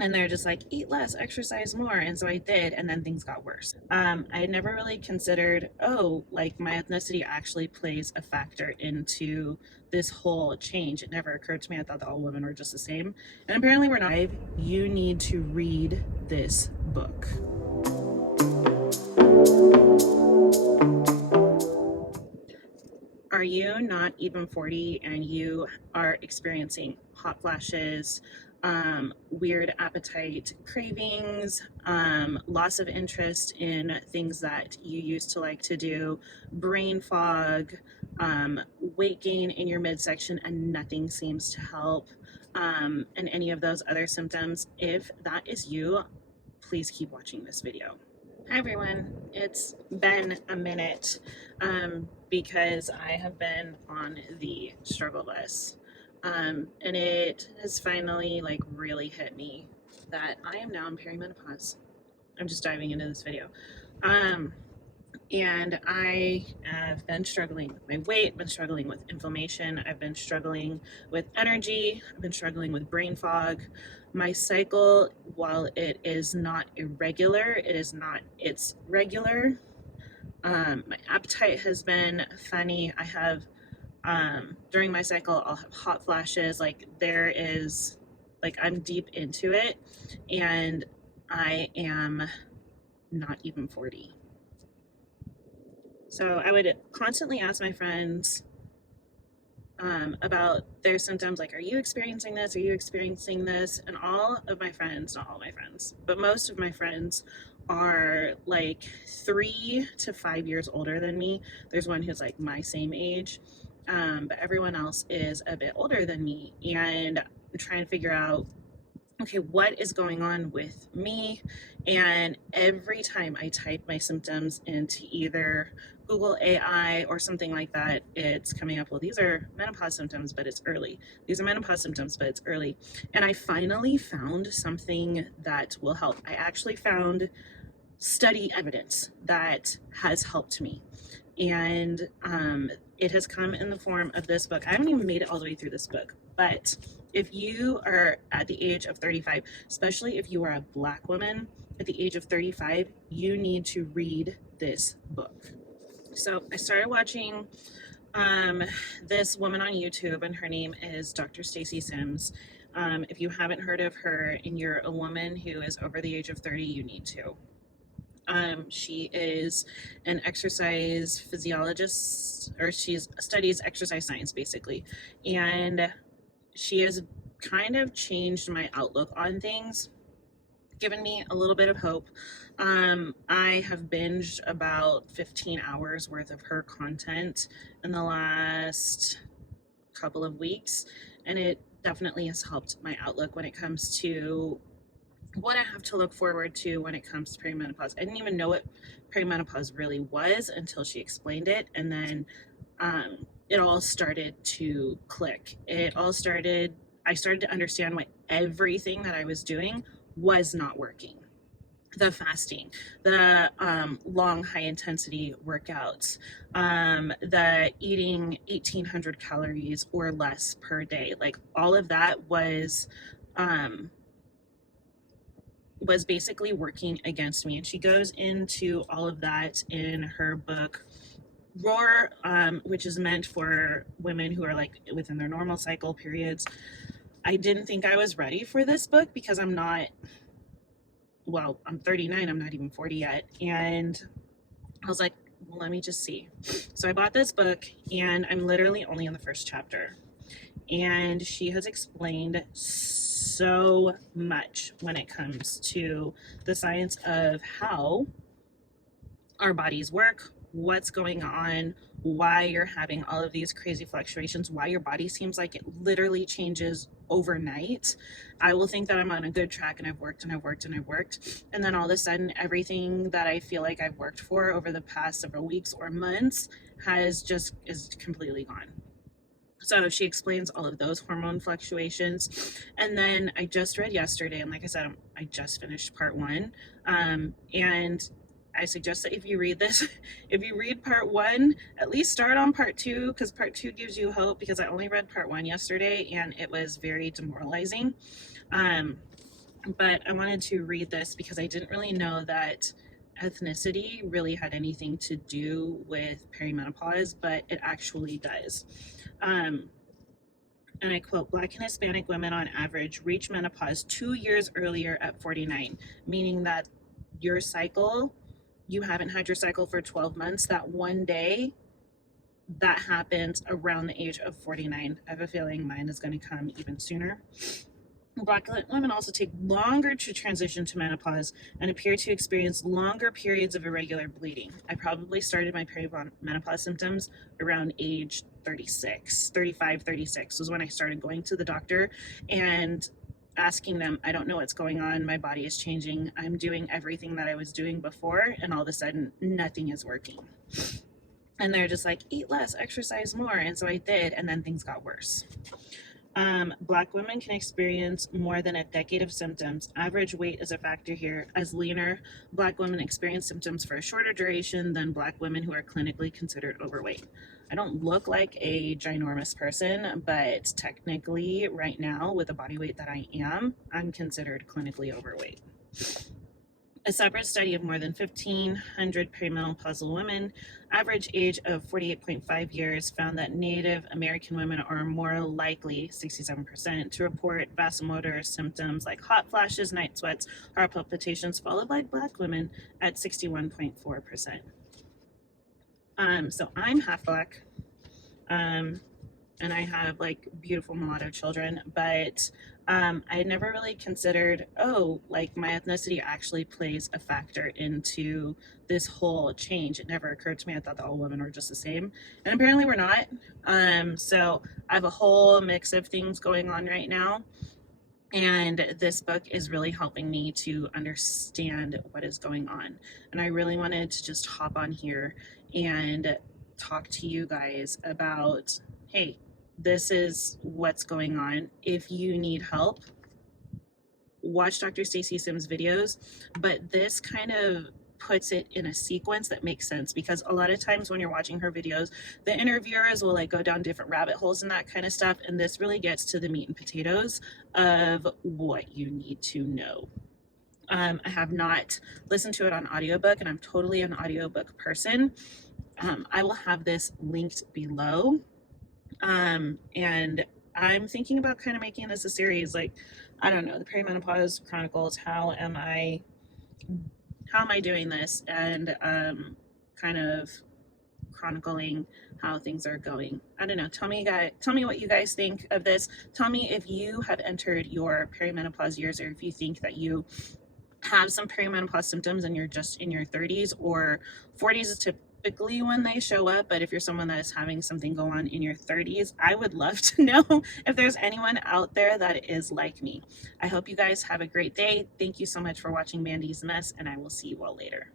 And they're just like, eat less, exercise more. And so I did, and then things got worse. I had never really considered, oh, like my ethnicity actually plays a factor into this whole change. It never occurred to me. I thought that all women were just the same. And apparently we're not. You need to read this book. Are you not even 40 and you are experiencing hot flashes, weird appetite cravings, loss of interest in things that you used to like to do, brain fog, weight gain in your midsection, and nothing seems to help, and any of those other symptoms? If that is you, please keep watching this video. Hi everyone, it's been a minute because I have been on the struggle bus, and it has finally like really hit me that I am now in perimenopause. I'm just diving into this video. And I have been struggling with my weight, been struggling with inflammation, I've been struggling with energy, I've been struggling with brain fog. My cycle, while it is not irregular, it's regular. My appetite has been funny. I have, during my cycle, I'll have hot flashes. Like I'm deep into it, and I am not even 40. So I would constantly ask my friends about their symptoms, like, are you experiencing this? Are you experiencing this? And all of my friends, not all my friends, but most of my friends are like 3 to 5 years older than me. There's one who's like my same age, but everyone else is a bit older than me. And I'm trying to figure out, okay, what is going on with me? And every time I type my symptoms into either Google AI or something like that, it's coming up, well, these are menopause symptoms, but it's early. These are menopause symptoms, but it's early. And I finally found something that will help. I actually found study evidence that has helped me. And it has come in the form of this book. I haven't even made it all the way through this book, but if you are at the age of 35, especially if you are a Black woman at the age of 35, you need to read this book. So I started watching this woman on YouTube, and her name is Dr. Stacy Sims. If you haven't heard of her and you're a woman who is over the age of 30, you need to. She is an exercise physiologist, or she studies exercise science basically, and she has kind of changed my outlook on things, given me a little bit of hope. I have binged about 15 hours worth of her content in the last couple of weeks, and it definitely has helped my outlook when it comes to what I have to look forward to when it comes to perimenopause. I didn't even know what perimenopause really was until she explained it, and then it all started to click. I started to understand why everything that I was doing was not working. The fasting, the long high intensity workouts, the eating 1,800 calories or less per day, like all of that was basically working against me. And she goes into all of that in her book Roar, which is meant for women who are like within their normal cycle periods. I didn't think I was ready for this book because I'm 39, I'm not even 40 yet. And I was like, well, let me just see. So I bought this book, and I'm literally only in the first chapter. And she has explained so much when it comes to the science of how our bodies work, what's going on, why you're having all of these crazy fluctuations, why your body seems like it literally changes overnight. I will think that I'm on a good track, and I've worked and I've worked and I've worked, and then all of a sudden everything that I feel like I've worked for over the past several weeks or months is completely gone. So she explains all of those hormone fluctuations. And then I just read yesterday, and like I said, I just finished part 1, and I suggest that if you read this, if you read part 1, at least start on part 2, because part 2 gives you hope, because I only read part 1 yesterday and it was very demoralizing. But I wanted to read this because I didn't really know that ethnicity really had anything to do with perimenopause, but it actually does. Um, and I quote, Black and Hispanic women on average reach menopause 2 years earlier at 49, meaning that your cycle, you haven't had your cycle for 12 months, that one day that happens around the age of 49. I have a feeling mine is going to come even sooner. Black women also take longer to transition to menopause and appear to experience longer periods of irregular bleeding. I probably started my perimenopause symptoms around age 36, 35, 36 was when I started going to the doctor and asking them, I don't know what's going on. My body is changing. I'm doing everything that I was doing before, and all of a sudden, nothing is working. And they're just like, eat less, exercise more. And so I did, and then things got worse. Black women can experience more than a decade of symptoms. Average weight is a factor here, as leaner Black women experience symptoms for a shorter duration than Black women who are clinically considered overweight. I don't look like a ginormous person, but technically, right now, with the body weight that I am, I'm considered clinically overweight. A separate study of more than 1,500 perimenopausal women, average age of 48.5 years, found that Native American women are more likely, 67%, to report vasomotor symptoms like hot flashes, night sweats, heart palpitations, followed by Black women at 61.4%. So I'm half Black. And I have like beautiful mulatto children, but I never really considered, oh, like my ethnicity actually plays a factor into this whole change. It never occurred to me. I thought that all women were just the same, and apparently we're not. So I have a whole mix of things going on right now. And this book is really helping me to understand what is going on. And I really wanted to just hop on here and talk to you guys about, hey, this is what's going on. If you need help, watch Dr. Stacey Sims videos, but this kind of puts it in a sequence that makes sense, because a lot of times when you're watching her videos, the interviewers will like go down different rabbit holes and that kind of stuff, and this really gets to the meat and potatoes of what you need to know. I have not listened to it on audiobook, and I'm totally an audiobook person. I will have this linked below. And I'm thinking about kind of making this a series, like, I don't know, the Perimenopause Chronicles. How am I doing this, and kind of chronicling how things are going. I don't know. Tell me what you guys think of this. Tell me if you have entered your perimenopause years, or if you think that you have some perimenopause symptoms and you're just in your 30s, or 40s is typically when they show up. But if you're someone that is having something go on in your 30s, I would love to know if there's anyone out there that is like me. I hope you guys have a great day. Thank you so much for watching Mandy's Mess, and I will see you all later.